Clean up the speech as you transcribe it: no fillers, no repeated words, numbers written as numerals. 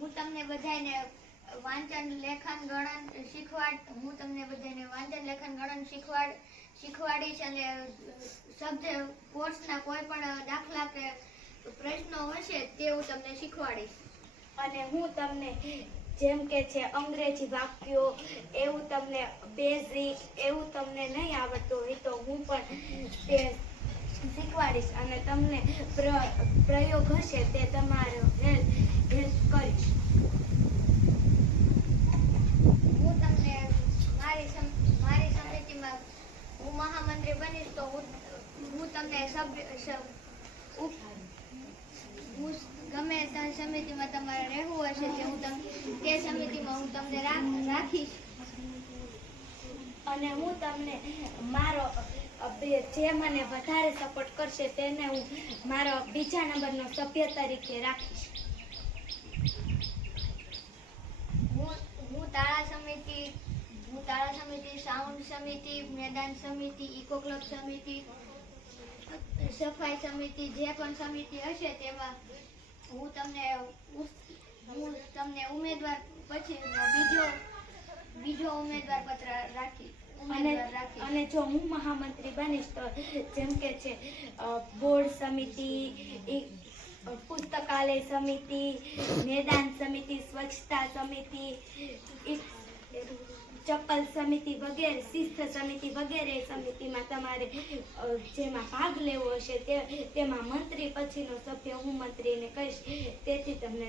હું તમને બધાને વાંચન લેખન ગણન શીખવાડીશ અને શબ્દ કોર્સના કોઈ પણ દાખલા કે પ્રશ્નો હશે તે હું તમને શીખવાડીશ. અને હું તમને જેમ કે છે અંગ્રેજી વાક્યો એવું તમને બેઝિક એવું તમને નહીં આવડતું હોય તો હું પણ તે શીખવાડીશ અને તમને પ્રયોગ હશે તે તમારો હેલ્પ કરીશ. હું તમને મારી સમિતિમાં હું મહામંત્રી બનીશ તો હું તમને હું ગમે તે સમિતિમાં તમારે રહેવું હશે તે સમિતિમાં હું તમને રાખીશ. અને હું તમને મારો જે મને વધારે સપોર્ટ કરશે તેને હું મારો બીજા નંબરનો સભ્ય તરીકે રાખીશ. હું તાળા સમિતિ, સાઉન્ડ સમિતિ, મેદાન સમિતિ, ઇકો ક્લબ સમિતિ, સફાઈ સમિતિ જે પણ સમિતિ હશે તેમાં હું તમને ઉમેદવાર પછી બીજો ઉમેદવાર પત્ર રાખીશ. અને જો હું મહામંત્રી બનીશ તો જેમ કે છે બોર્ડ સમિતિ, પુસ્તકાલય સમિતિ, મેદાન સમિતિ, સ્વચ્છતા સમિતિ, ચપ્પલ સમિતિ વગેરે, શિસ્ત સમિતિ વગેરે સમિતિમાં તમારે જેમાં ભાગ લેવો હશે તેમાં મંત્રી પછીનો સભ્ય હું મંત્રીને કહીશ. તેથી તમને